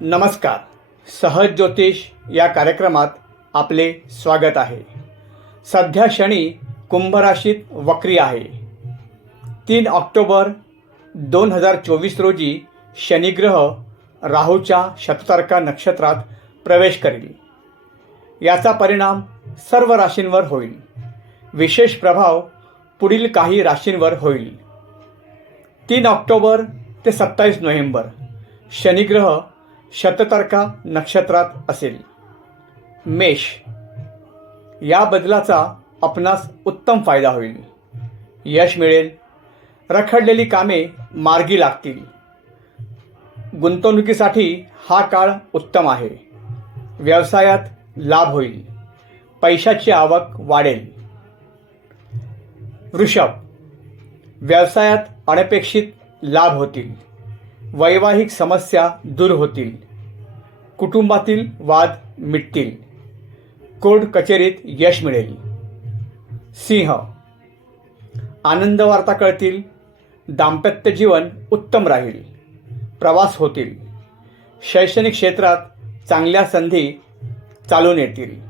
नमस्कार. सहज ज्योतिष या कार्यक्रमात आपले स्वागत आहे. सध्या शनी कुंभ राशीत वक्री आहे. तीन ऑक्टोबर दोन हजार चोवीस रोजी शनिग्रह राहूच्या शततारका नक्षत्रात प्रवेश करेल. याचा परिणाम सर्व राशींवर होईल. विशेष प्रभाव पुढील काही राशींवर होईल. तीन ऑक्टोबर ते सत्तावीस नोव्हेंबर. शनिग्रह शततारका नक्षत्रात असेल. मेष. या बदलाचा आपणास उत्तम फायदा होईल. यश मिळेल. रखडलेली कामे मार्गी लागतील. गुंतवणुकीसाठी हा काळ उत्तम आहे. व्यवसायात लाभ होईल. पैशाची आवक वाढेल. वृषभ व्यवसायात अनपेक्षित लाभ होतील. वैवाहिक समस्या दूर होतील. कुटुंबातील वाद मिटतील. कोर्ट कचेरीत यश मिळेल. सिंह. आनंद वार्ता कळतील. दाम्पत्य जीवन उत्तम राहील. प्रवास होतील. शैक्षणिक क्षेत्रात चांगल्या संधी चालून येतील.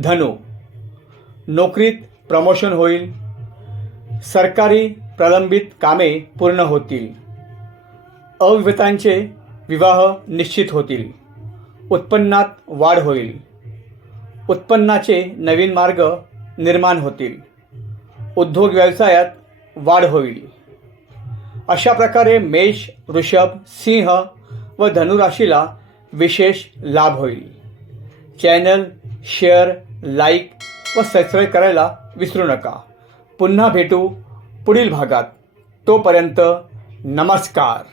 धनु. नोकरीत प्रमोशन होईल. सरकारी प्रलंबित कामे पूर्ण होतील. अविवाहितांचे विवाह निश्चित होतील. उत्पन्नात वाढ होईल. उत्पन्नाचे नवीन मार्ग निर्माण होतील. उद्योग व्यवसायात वाढ होईल. अशा प्रकारे मेष वृषभ सिंह व धनुराशीला विशेष लाभ होईल. चॅनल शेअर लाईक व सबस्क्राईब करायला विसरू नका. पुन्हा भेटू पुढील भागात. तोपर्यंत नमस्कार.